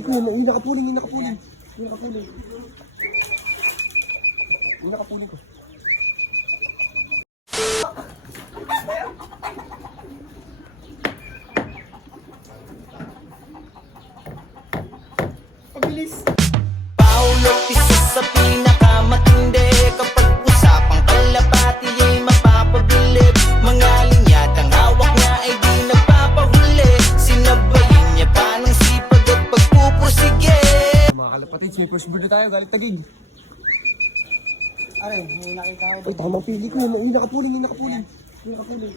Yung nakapuling, yung nakapuling. Yung nakapuling. Yung nakapuling ko. Pabilis! Paulo, isa sa pinakamatindi. Kapag usapang kalapati ay mapapabilib. Mga linyatang hawak niya ay di nagpapahuli. Sinabayin niya pa ng sipag at pagpupursige. Mga kalapatids, may first bird na tayo, galit tagig. Aray, may nakita ako. Ay, tamang pili ko. Yung nakapuling, yung nakapuling. Yung nakapuling.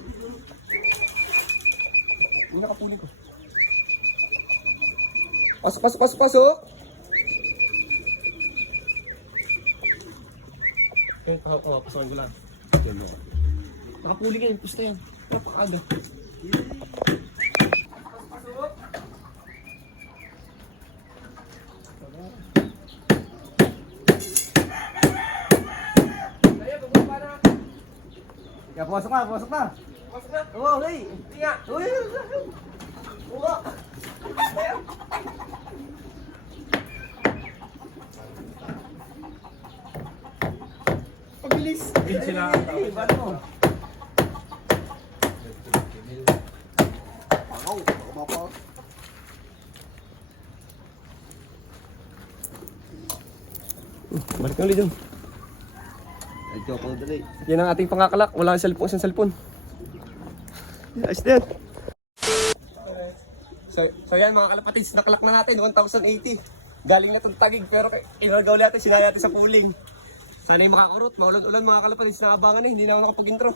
Yung nakapuling ko. Pasok, pasok, pasok, pasok! Eh, pasakan ko lang. Yan mo. Nakapuling yan, pusta yan. Napakaaga. Ya, pumasok na, pumasok na. Pasok na! Oo, hey. Hindi nga! Uy, Uwa! Pabilis! Bill sila. Paano mo? Pangaw, kumapaw. Balik na ulit dun. Ay, joke ko dali. Yan ang ating pangakalak. Wala kang cellphone, isang cellphone. Ayos din. So yan mga kalapatids, nakalak na natin 1,080. Galing na itong tagig pero inagaw natin, sinaya natin sa pooling. Sana yung makakurot, maulad-ulan mga kalapatids na abangan hindi na ako nakapag-intro.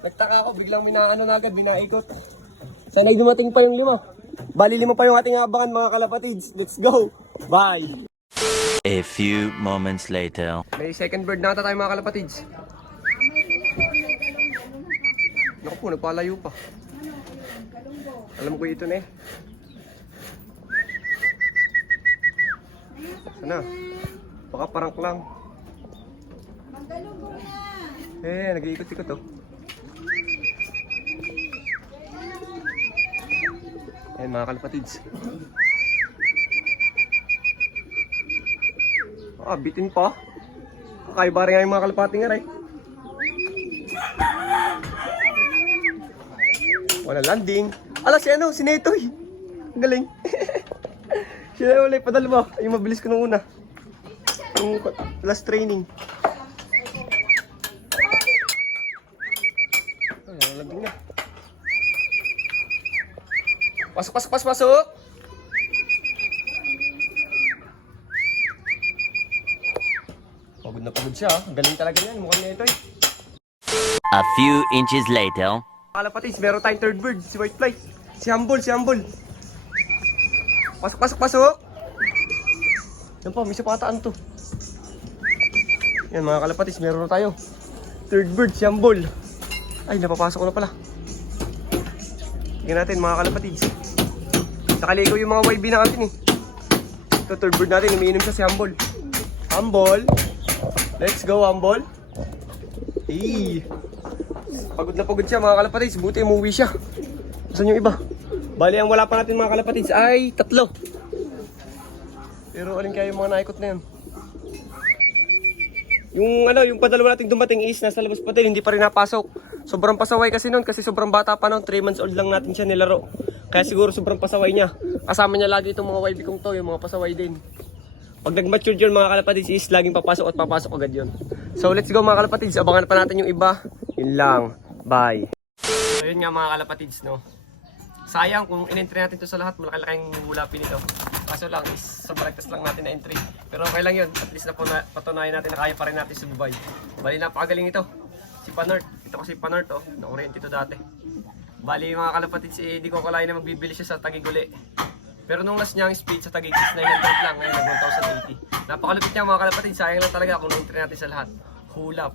Nagtaka ako, biglang minaano na agad, minaikot. Sana dumating pa yung 5. Bali 5 pa yung ating abangan mga kalapatids. Let's go! Bye! A few moments later. May second bird na ata tayo mga kalapatids. Naku po, nagpalayo pa. Alam ko ito na eh. Sana? Baka parang lang. Eh, nag-iikot-ikot oh. Ayan mga kalapatids. Ah, bitin pa. Kakaiba rin nga yung mga kalapati nga rin. Wala landing. Ala si ano, si Netoy. Ang galing. Siya ulit, padala mo. Yung mabilis ko nung una. Yung last training. Ay, landing na. Pasok, pasok, pasok, pasok. Pagod na pagod siya. Ang galing talaga yan. Mukhang Netoy. A few inches later. Kalapatids, meron tayong third bird, si Whitefly. Si Humble, si Humble. Pasok, pasok, pasok. Yan pa, may sapataan to. Yan mga kalapatids, meron na tayo. Third bird, si Humble. Ay, napapasok ko na pala. Tingnan natin mga kalapatids. Nakaligo yung mga YB natin eh. Ito, third bird natin, umiinom siya si Humble. Humble. Let's go, Humble. Hey. Pagod na pagod siya mga kalapatids, buti umuwi siya. Saan yung iba? Bali ang wala pa natin mga kalapatids ay 3. Pero alin kaya yung mga naikot na yan? Yung padalawa nating dumating is nasa labas pa din, hindi pa rin napasok. Sobrang pasaway kasi noon, kasi sobrang bata pa noon, 3 months old lang natin siya nilaro. Kaya siguro sobrang pasaway niya. Kasama niya lagi itong mga YB kong to, yung mga pasaway din. Pag nag-mature yun mga kalapatids is laging papasok at papasok agad yun. So let's go mga kalapatids, abangan pa natin yung iba. Yun lang. Bye. So yun nga mga kalapatids no. Sayang kung in-entry natin to sa lahat, malaki-laking hulapin nito. Kaso lang is sobrang ligtas lang natin na entry. Pero okay lang yun, at least na patunayan natin na kaya pa rin natin sumubay. Bali napakagaling ito. Si Panort, ito kasi Panort oh, na-orient ito dati. Bali mga kalapatids, di ko kalain na magbibili siya sa Tagig uli. Pero nung last niya ang speed sa Tagig is 900 lang, ngayon nag 1,080. Napakalupit niya mga kalapatids, sayang lang talaga kung na-entry natin sa lahat. Hulap.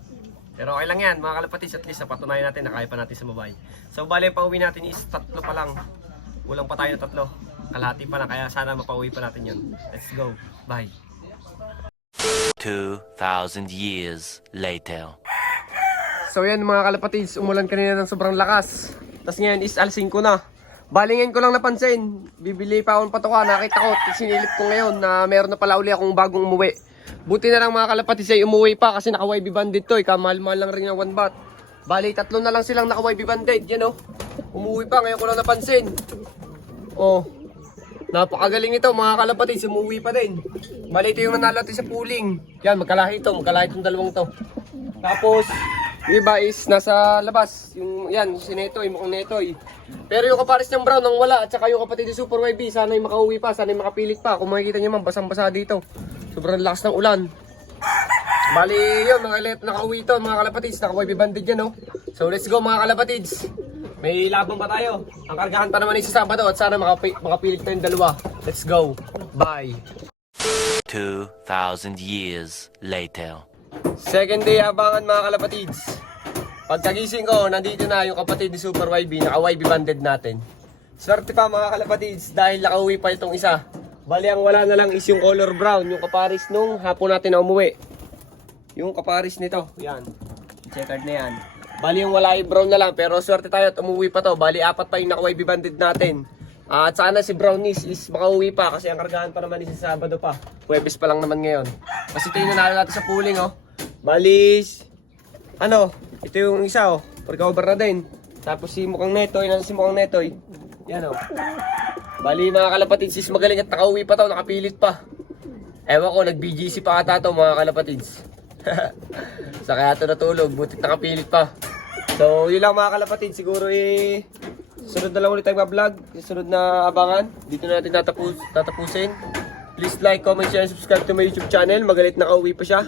Pero okay lang yan mga kalapatids, at least napatunayan natin na kaya pa natin sumabay. So bali pauwi natin is 3 pa lang. Kulang pa tayo na 3. Kalahati pa lang, kaya sana mapauwi pa natin yun. Let's go. Bye. 2,000 years later. So yan mga kalapatids, umulan kanina ng sobrang lakas. Tapos ngayon is alas 5 na. Balingin ko lang napansin, bibili pa akong patoka, nakita ko, sinilip ko ngayon na meron na pala uli akong bagong umuwi. Buti na lang mga kalapatid ay umuwi pa kasi naka-YB banded to, kamahal-mahal lang rin yung 1 baht. Bali, 3 na lang silang naka-YB banded, yan o. Umuwi pa, ngayon ko lang napansin. Oh, napakagaling ito mga kalapatid, umuwi pa din. Bali, ito yung nanalo natin sa pooling. Yan, magkalahi itong dalawang to. Tapos, yung iba is nasa labas. Yung, yan, si Netoy, mukhang Netoy. Pero yung kapares ng brown nang wala. At saka yung kapatid ni Super YB, sana'y makauwi pa, sana'y makapilit pa. Kung makikita nyo man, basang-basa dito. Sobrang lakas ng ulan. Bali, yun, nakauwi ito mga kalapatids. Naka-YB banded yan, no? So, let's go mga kalapatids. May laban pa tayo. Ang kargahan pa naman sa Sabado at sana makapilit tayong dalawa. Let's go. Bye. 2,000 years later. Second day abangan mga kalapatids. Pagkagising ko, nandito na yung kapatid ni Super YB, naka-YB banded natin. Swerte pa mga kalapatids dahil nakauwi pa itong isa. Bali ang wala na lang is yung color brown, yung kaparis nung hapon natin na umuwi. Yung kaparis nito, yan. Checkered na yan. Bali yung wala ay brown na lang, pero swerte tayo at umuwi pa to. Bali 4 pa yung naka-YB banded natin. At sana si Brownies is makauwi pa kasi ang kargahan pa naman is sa Sabado pa. Huwebes pa lang naman ngayon. Kasi ito yung nanalo natin sa pooling, oh. Bali, ano, ito yung isa, oh. Pag-cover na din. Tapos si mukhang Netoy, si mukhang Netoy. Yan, oh. Bali mga kalapatids, is magaling at nakauwi pa to, nakapilit pa. Ewan ko, nag-BGC pa ata to mga kalapatids. Sa kaya ito natulog, butit nakapilit pa. So, yun lang mga kalapatids, siguro sunod na lang ulit tayo vlog, sunod na abangan. Dito na natin tatapusin. Please like, comment, share, and subscribe to my YouTube channel. Magalit nakauwi pa siya.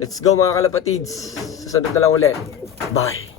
Let's go mga kalapatids. Sa sunod na lang ulit. Bye!